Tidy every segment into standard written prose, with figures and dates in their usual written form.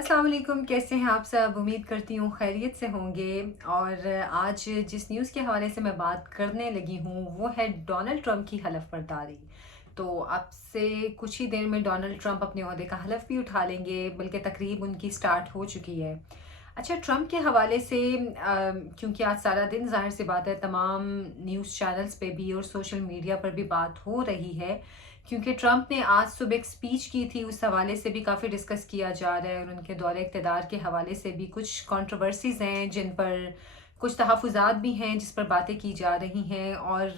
अस्सलाम वालेकुम, कैसे हैं आप सब? उम्मीद करती हूँ खैरियत से होंगे। और आज जिस न्यूज़ के हवाले से मैं बात करने लगी हूँ वो है डोनाल्ड ट्रंप की हलफ बर्दारी। तो अब से कुछ ही देर में डोनाल्ड ट्रंप अपने ओहदे का हलफ भी उठा लेंगे, बल्कि तकरीब उनकी स्टार्ट हो चुकी है। अच्छा, ट्रंप के हवाले से क्योंकि आज सारा दिन ज़ाहिर सी बात है तमाम न्यूज़ चैनल्स पे भी और सोशल मीडिया पर भी बात हो रही है, क्योंकि ट्रंप ने आज सुबह एक स्पीच की थी, उस हवाले से भी काफ़ी डिस्कस किया जा रहा है और उनके दौरे इक़्तिदार के हवाले से भी कुछ कंट्रोवर्सीज़ हैं जिन पर कुछ तहफ़्फ़ुज़ात भी हैं जिस पर बातें की जा रही हैं। और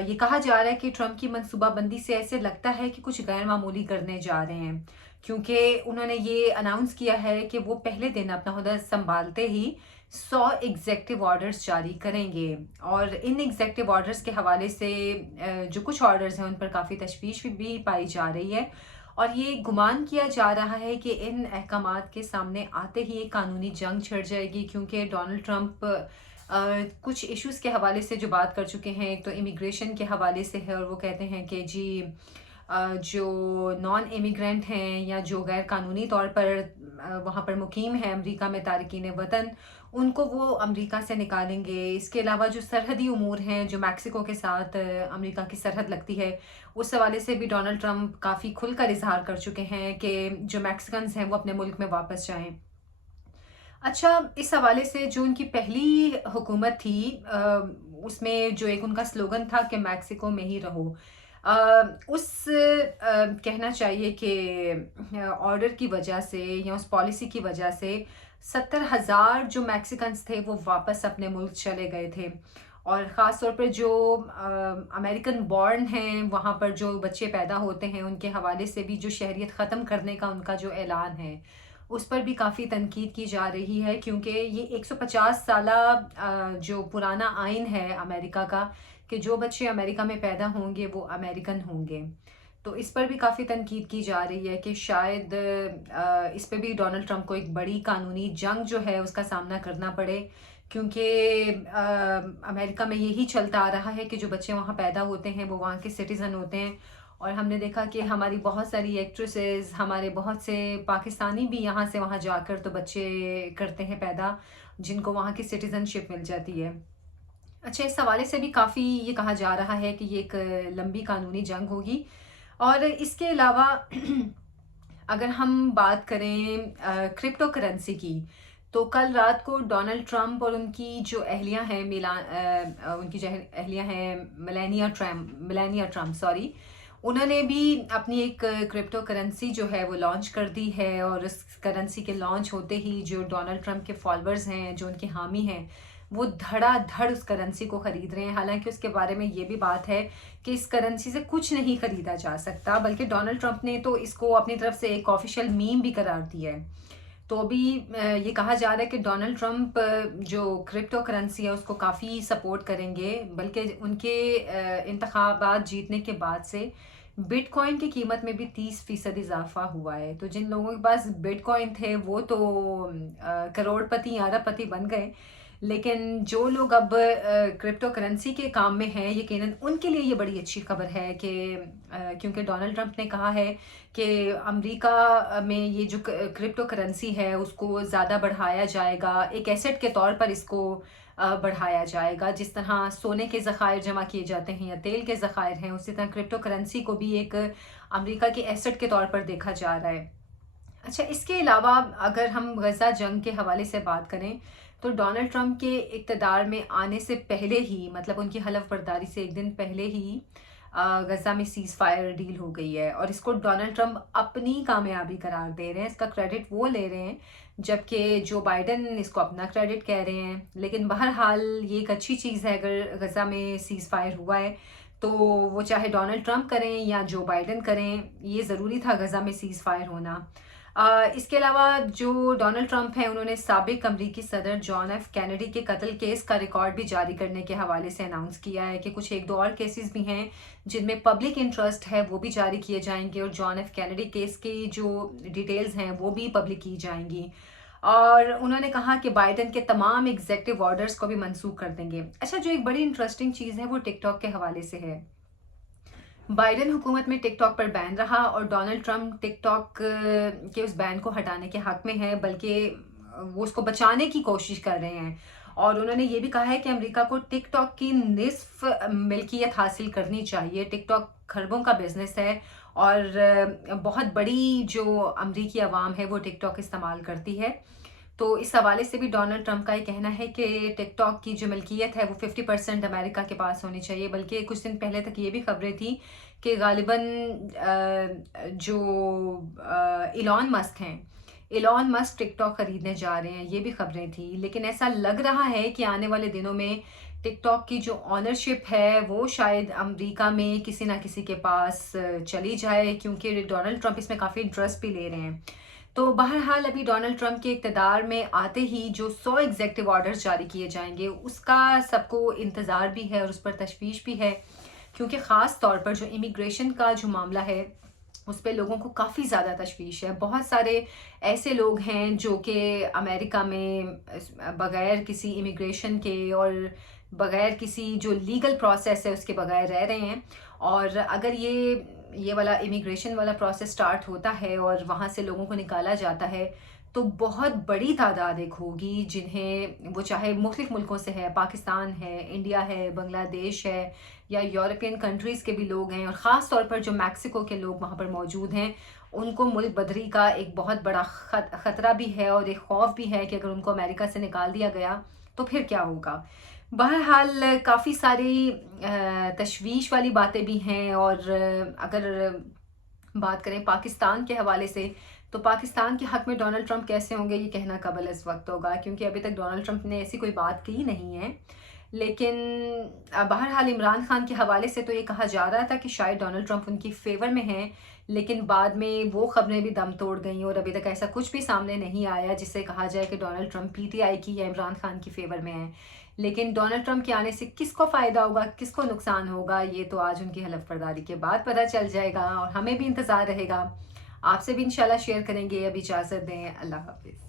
ये कहा जा रहा है कि ट्रंप की मनसूबाबंदी से ऐसे लगता है कि कुछ गैर मामूली करने जा रहे हैं, क्योंकि उन्होंने ये अनाउंस किया है कि वो पहले दिन अपना ओहदा संभालते ही 100 एग्जेक्टिव ऑर्डर्स जारी करेंगे। और इन एग्जेक्टिव ऑर्डर्स के हवाले से जो कुछ ऑर्डर्स हैं उन पर काफ़ी तशवीश भी पाई जा रही है, और ये गुमान किया जा रहा है कि इन अहकामात के सामने आते ही एक कानूनी जंग छिड़ जाएगी, क्योंकि डोनाल्ड ट्रंप कुछ इश्यूज़ के हवाले से जो बात कर चुके हैं। एक तो इमिग्रेशन के हवाले से है, और वो कहते हैं कि जी जो नॉन इमिग्रेंट हैं या जो गैर कानूनी तौर पर वहाँ पर मुकीम है अमेरिका में, तारकीन वतन, उनको वो अमेरिका से निकालेंगे। इसके अलावा जो सरहदी उमूर हैं, जो मैक्सिको के साथ अमेरिका की सरहद लगती है, उस हवाले से भी डोनाल्ड ट्रंप काफ़ी खुलकर इजहार कर चुके हैं कि जो मैक्सिकन्स हैं वो अपने मुल्क में वापस जाएं। अच्छा, इस हवाले से जो उनकी पहली हुकूमत थी, उसमें जो एक उनका स्लोगन था कि मैक्सिको में ही रहो, कहना चाहिए कि ऑर्डर की वजह से या उस पॉलिसी की वजह से 70,000 जो मैक्सिकन्स थे वो वापस अपने मुल्क चले गए थे। और ख़ास तौर पर जो अमेरिकन बॉर्न हैं, वहाँ पर जो बच्चे पैदा होते हैं, उनके हवाले से भी जो शहरियत ख़त्म करने का उनका जो ऐलान है, उस पर भी काफ़ी तनकीद की जा रही है, क्योंकि ये 150 साला जो पुराना आइन है अमेरिका का, कि जो बच्चे अमेरिका में पैदा होंगे वो अमेरिकन होंगे। तो इस पर भी काफ़ी तनकीद की जा रही है कि शायद इस पे भी डोनाल्ड ट्रंप को एक बड़ी कानूनी जंग जो है उसका सामना करना पड़े, क्योंकि अमेरिका में यही चलता आ रहा है कि जो बच्चे वहाँ पैदा होते हैं वो वहाँ के सिटीज़न होते हैं। और हमने देखा कि हमारी बहुत सारी एक्ट्रेसेस, हमारे बहुत से पाकिस्तानी भी यहाँ से वहाँ जाकर तो बच्चे करते हैं पैदा, जिनको वहाँ की सिटीज़नशिप मिल जाती है। अच्छा, इस हवाले से भी काफ़ी ये कहा जा रहा है कि ये एक लंबी कानूनी जंग होगी। और इसके अलावा अगर हम बात करें क्रिप्टो करेंसी की, तो कल रात को डोनाल्ड ट्रंप और उनकी जो अहलियाँ हैं, उनकी जो अहलियाँ हैं मेलानिया ट्रंप, सॉरी, उन्होंने भी अपनी एक क्रिप्टो करेंसी जो है वो लॉन्च कर दी है। और उस करेंसी के लॉन्च होते ही जो डोनाल्ड ट्रंप के फॉलोअर्स हैं, जो उनके हामी हैं, वो धड़ाधड़ उस करेंसी को ख़रीद रहे हैं। हालांकि उसके बारे में ये भी बात है कि इस करेंसी से कुछ नहीं ख़रीदा जा सकता, बल्कि डोनाल्ड ट्रंप ने तो इसको अपनी तरफ से एक ऑफिशियल मीम भी करार दिया है। तो अभी ये कहा जा रहा है कि डोनाल्ड ट्रंप जो क्रिप्टो करेंसी है उसको काफ़ी सपोर्ट करेंगे, बल्कि उनके इंतखाबात जीतने के बाद से बिटकॉइन की कीमत में भी 30% इजाफा हुआ है। तो जिन लोगों के पास बिटकॉइन थे वो तो करोड़पति अरबपति बन गए, लेकिन जो लोग अब क्रिप्टो करेंसी के काम में हैं, यकीनन उनके लिए ये बड़ी अच्छी खबर है कि क्योंकि डोनाल्ड ट्रंप ने कहा है कि अमेरिका में ये जो क्रिप्टो करेंसी है उसको ज़्यादा बढ़ाया जाएगा, एक एसेट के तौर पर इसको बढ़ाया जाएगा। जिस तरह सोने के ज़खायर जमा किए जाते हैं या तेल के ज़खायर हैं, उसी तरह क्रिप्टो करेंसी को भी एक अमेरिका के एसेट के तौर पर देखा जा रहा है। अच्छा, इसके अलावा अगर हम गज़ा जंग के हवाले से बात करें, तो डोनाल्ड ट्रंप के इक़्तिदार में आने से पहले ही, मतलब उनकी हलफ बर्दारी से एक दिन पहले ही गज़ा में सीज़ फायर डील हो गई है, और इसको डोनाल्ड ट्रंप अपनी कामयाबी करार दे रहे हैं। इसका क्रेडिट वो ले रहे हैं, जबकि जो बाइडन इसको अपना क्रेडिट कह रहे हैं। लेकिन बहरहाल ये एक अच्छी चीज़ है अगर गज़ा में सीज़ फायर हुआ है, तो वो चाहे डोनाल्ड ट्रंप करें या जो बाइडन करें, ये ज़रूरी था गज़ा में सीज़ फायर होना। इसके अलावा जो डोनाल्ड ट्रंप हैं, उन्होंने साबिक अमरीकी सदर जॉन एफ कैनेडी के कत्ल केस का रिकॉर्ड भी जारी करने के हवाले से अनाउंस किया है कि कुछ एक दो और केसेस भी हैं जिनमें पब्लिक इंटरेस्ट है, वो भी जारी किए जाएंगे, और जॉन एफ कैनेडी केस की जो डिटेल्स हैं वो भी पब्लिक की जाएंगी। और उन्होंने कहा कि बाइडन के तमाम एग्जेक्टिव ऑर्डर्स को भी मनसूख कर देंगे। अच्छा, जो एक बड़ी इंटरेस्टिंग चीज़ है वो टिकटॉक के हवाले से है। बाइडेन हुकूमत में टिकटॉक पर बैन रहा और डोनाल्ड ट्रंप टिकटॉक के उस बैन को हटाने के हक में है, बल्कि वो उसको बचाने की कोशिश कर रहे हैं। और उन्होंने ये भी कहा है कि अमेरिका को टिकटॉक की निस्फ मिल्कियत हासिल करनी चाहिए। टिकटॉक खरबों का बिजनेस है और बहुत बड़ी जो अमरीकी आवाम है वो टिकटॉक इस्तेमाल करती है। तो इस हवाले से भी डोनाल्ड ट्रंप का ये कहना है कि टिकटॉक की जो मिल्कियत है वो 50% अमेरिका के पास होनी चाहिए। बल्कि कुछ दिन पहले तक ये भी खबरें थी कि गालिबन जो इलॉन मस्क हैं, इलॉन मस्क टिकटॉक खरीदने जा रहे हैं, ये भी खबरें थी। लेकिन ऐसा लग रहा है कि आने वाले दिनों में टिकटॉक की जो ऑनरशिप है वो शायद अमेरिका में किसी ना किसी के पास चली जाए, क्योंकि डोनाल्ड ट्रंप इसमें काफ़ी इंटरेस्ट भी ले रहे हैं। तो बहरहाल अभी डोनाल्ड ट्रंप के इक़्तिदार में आते ही जो 100 एग्जेक्टिव ऑर्डर्स जारी किए जाएंगे उसका सबको इंतज़ार भी है और उस पर तशवीश भी है, क्योंकि ख़ास तौर पर जो इमिग्रेशन का जो मामला है उस पे लोगों को काफ़ी ज़्यादा तशवीश है। बहुत सारे ऐसे लोग हैं जो कि अमेरिका में बग़ैर किसी इमिग्रेशन के और बग़ैर किसी जो लीगल प्रोसेस है उसके बगैर रह रहे हैं। और अगर ये वाला इमिग्रेशन वाला प्रोसेस स्टार्ट होता है और वहाँ से लोगों को निकाला जाता है तो बहुत बड़ी तादाद एक होगी जिन्हें वो चाहे मुख्तलिफ मुल्कों से है, पाकिस्तान है, इंडिया है, बांग्लादेश है या यूरोपियन कंट्रीज़ के भी लोग हैं, और ख़ास तौर पर जो मैक्सिको के लोग वहाँ पर मौजूद हैं उनको मुल्क बदरी का एक बहुत बड़ा ख़तरा भी है और एक खौफ भी है कि अगर उनको अमेरिका से निकाल दिया गया तो फिर क्या होगा। बहरहाल काफ़ी सारी तशवीश वाली बातें भी हैं। और अगर बात करें पाकिस्तान के हवाले से तो पाकिस्तान के हक़ में डोनाल्ड ट्रंप कैसे होंगे ये कहना कबल इस वक्त होगा, क्योंकि अभी तक डोनाल्ड ट्रंप ने ऐसी कोई बात की नहीं है। लेकिन बहरहाल इमरान खान के हवाले से तो ये कहा जा रहा था कि शायद डोनाल्ड ट्रंप उनकी फेवर में हैं, लेकिन बाद में वो खबरें भी दम तोड़ गईं और अभी तक ऐसा कुछ भी सामने नहीं आया जिससे कहा जाए कि डोनाल्ड ट्रंप पीटीआई की या इमरान खान की फेवर में हैं। लेकिन डोनाल्ड ट्रंप के आने से किसको फ़ायदा होगा, किसको नुकसान होगा, ये तो आज उनकी हलफ बर्दारी के बाद पता चल जाएगा और हमें भी इंतज़ार रहेगा। आपसे भी इंशाल्लाह शेयर करेंगे। अभी इजाज़त दें, अल्लाह हाफ़िज़।